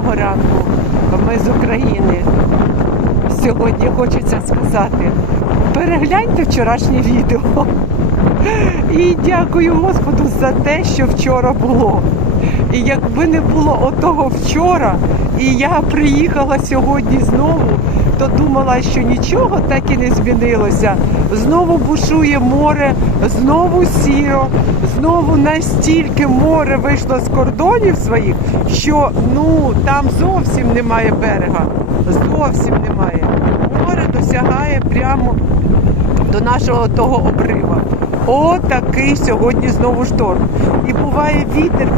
доброго ранку. Ми з України. Сьогодні хочеться сказати. Перегляньте вчорашнє відео. І дякую Господу за те, що вчора було. І якби не було отого вчора, і я приїхала сьогодні знову, то думала, що нічого так і не змінилося. Знову бушує море, знову сіро, знову настільки море вийшло з кордонів своїх, що ну там зовсім немає берега. Зовсім немає. Море досягає прямо до нашого того обрива. О, такий сьогодні знову шторм. І буває, вітер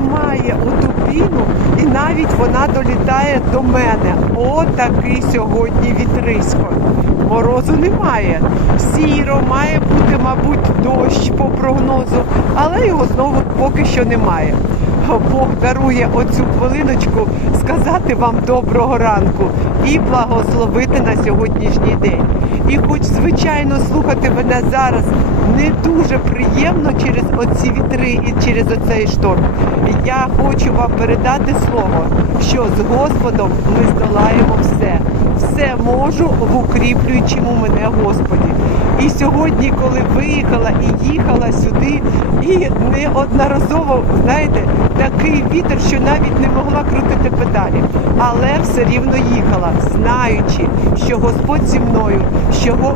підіймає у піну, і навіть вона долітає до мене. Отакий сьогодні вітрисько. Морозу немає. Сіро має бути, мабуть, дощ по прогнозу, але його знову поки що немає. Бог дарує оцю хвилиночку сказати вам доброго ранку і благословити на сьогоднішній день. І хоч, звичайно, слухати мене зараз не дуже приємно через оці вітри і через оцей шторм, я хочу вам передати слово, що з Господом ми здолаємо все. Все можу в укріплюючому мене Господі. І сьогодні, коли виїхала і їхала сюди, і неодноразово, знаєте, такий вітер, що навіть не могла крутити педалі, але все рівно їхала, знаючи, що Господь зі мною,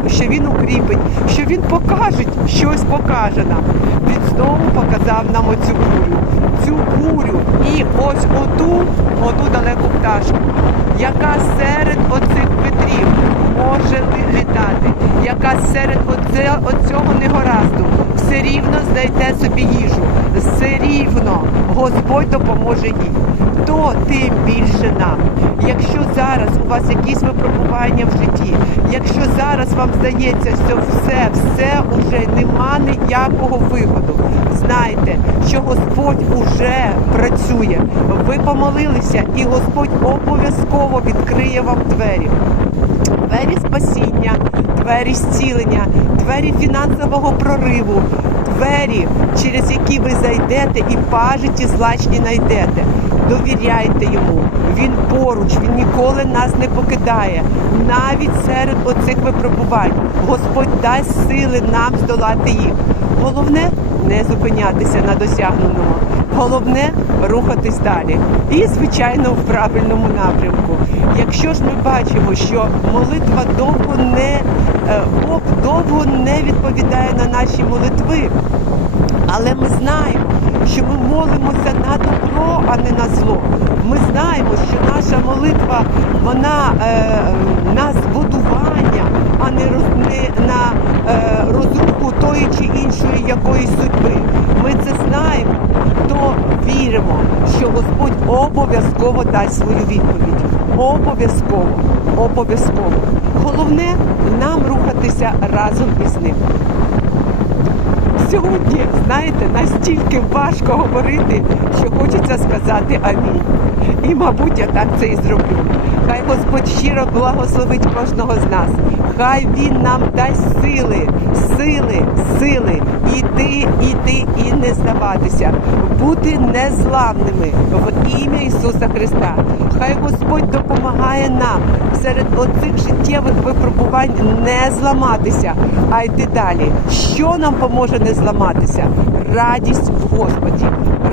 що, Він укріпить, що Він покаже, щось покаже нам. Він знову показав нам оцю бурю, цю бурю. І ось оту, оту далеку пташку, яка серед оцих літати, яка серед оце, оцього негаразду все рівно знайде собі їжу, все рівно Господь допоможе їй. То тим більше нам. Якщо зараз у вас якісь випробування в житті, якщо зараз вам здається, що все, все уже нема ніякого виходу, знайте, що Господь уже працює. Ви помолилися, і Господь обов'язково відкриє вам двері двері спасіння, двері зцілення, двері фінансового прориву, двері, через які ви зайдете і пажиті злачні знайдете. Довіряйте йому. Він поруч, він ніколи нас не покидає. Навіть серед оцих випробувань Господь дасть сили нам здолати їх. Головне не зупинятися на досягненому. Головне рухатись далі. І, звичайно, в правильному напрямку. Якщо ж ми бачимо, що молитва довго не е, Бог довго не відповідає на наші молитви, але ми знаємо, що ми молимося на добро, а не на зло. Ми знаємо, що наша молитва вона е, на збудування, а не, роз, не на е, розруху тої чи іншої якоїсь судьби. Ми це знаємо, то віримо, що Господь обов'язково дасть свою відповідь. Обов'язково, обов'язково. Головне нам рухатися разом із ним. Сьогодні, знаєте, настільки важко говорити, що хочеться сказати амінь. І, мабуть, я так це і зроблю. Хай Господь щиро благословить кожного з нас. Хай Він нам дасть сили, сили, сили іти, іти здаватися, бути незламними в ім'я Ісуса Христа. Хай Господь допомагає нам серед оцих життєвих випробувань не зламатися, а йти далі. Що нам поможе не зламатися? Радість в Господі.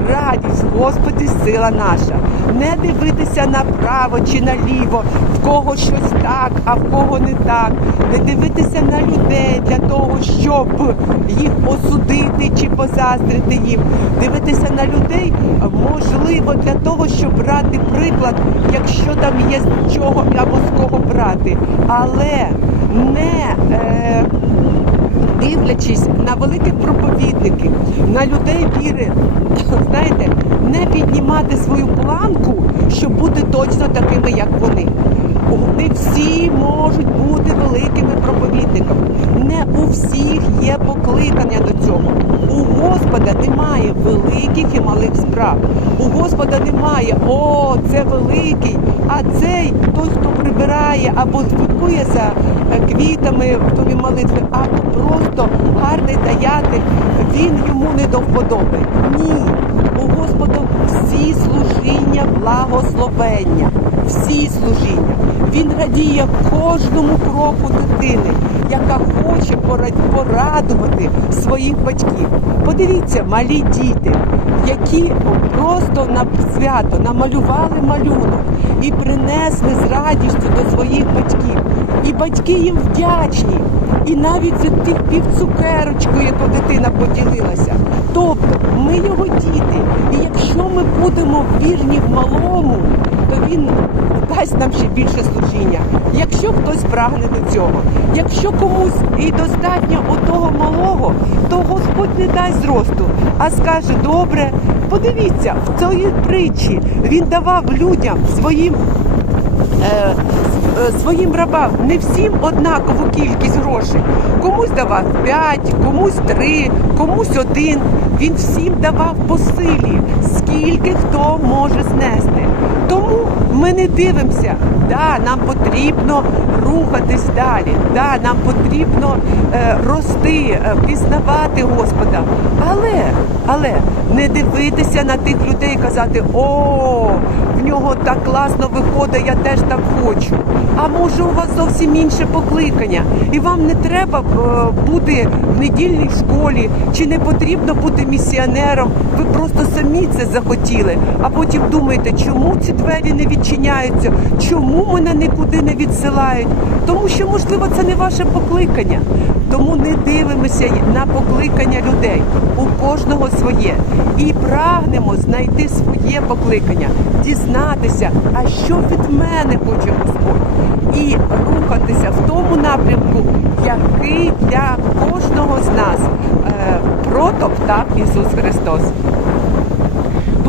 Радість в Господі сила наша. Не дивитися направо чи наліво, в кого щось так, а в кого не так. Не дивитися на людей для того, щоб їх осудити чи позаздрити їм. Дивитися на людей можливо для того, щоб брати приклад, якщо там є з чого або з кого брати. Але не е, дивлячись на великих проповідників, на людей віри, знаєте, не піднімати свою планку, щоб бути точно такими, як вони. Не всі можуть бути великими проповідниками. Не у всіх є покликання до цього. У Господа немає великих і малих справ. У Господа немає о, це великий, а цей той, хто прибирає або слідкує за е, квітами в домі молитви, або просто гарний даятель, він йому не до вподоби. Ні. У Господа всі служіння благословення. всі служіння. Він радіє кожному кроку дитини, яка хоче порадувати своїх батьків. Подивіться, малі діти, які просто на свято намалювали малюнок і принесли з радістю до своїх батьків. І батьки їм вдячні. І навіть за тих півцукерочку, яку дитина поділилася. Тобто ми його діти. І якщо ми будемо вірні в малому, то він дасть нам ще більше служіння. Якщо хтось прагне до цього, якщо комусь і достатньо отого малого, то Господь не дасть зросту, а скаже, добре, подивіться, в цій притчі він давав людям своїм е, своїм рабам не всім однакову кількість грошей. Комусь давав 5, комусь 3, комусь один. Він всім давав по силі, скільки хто може знести. Тому ми не дивимося, да, нам потрібно рухатись далі, да, нам потрібно е, рости, е, пізнавати Господа. Але, але не дивитися на тих людей і казати, о, в нього так класно виходить, я теж так хочу. А може у вас зовсім інше покликання, і вам не треба е, бути в недільній школі, чи не потрібно бути місіонером. Ви просто самі це захотіли, а потім думаєте, чому ці двері не відчиняються, чому мене нікуди не відсилають. Тому що, можливо, це не ваше покликання. Тому не дивимося на покликання людей. У кожного своє. І прагнемо знайти своє покликання, дізнатися, а що від мене хоче Господь, і рухатися в тому напрямку, який для кожного з нас е, протоптав Ісус Христос.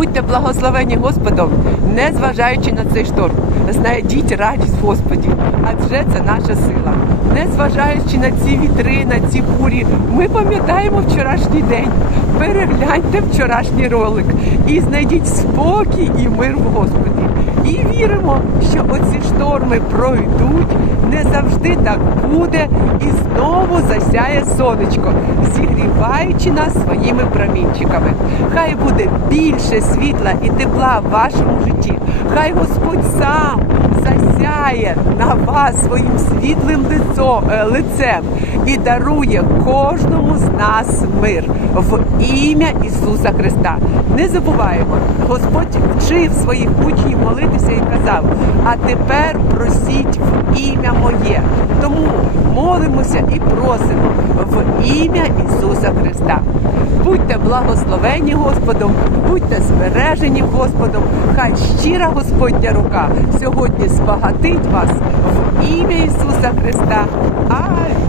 Будьте благословені Господом, не зважаючи на цей шторм. Знайдіть радість Господі, адже це наша сила. Не зважаючи на ці вітри, на ці бурі, ми пам'ятаємо вчорашній день. Перегляньте вчорашній ролик і знайдіть спокій і мир в Господі. І віримо, що оці шторми пройдуть, не завжди так буде, і знову засяє сонечко, зігріваючи нас своїми промінчиками. Хай буде більше світла і тепла в вашому житті. Хай Господь сам засяє на вас своїм світлим е, лицем і дарує кожному з нас мир в ім'я Ісуса Христа. Не забуваємо, Господь вчив своїх учнів молитися і казав: а тепер просіть в ім'я моє. Тому молимося і просимо в ім'я Ісуса Христа. Будьте благословені Господом, будьте збережені Господом. Хай щира Господня рука сьогодні збагатить вас в ім'я Ісуса Христа. Амінь.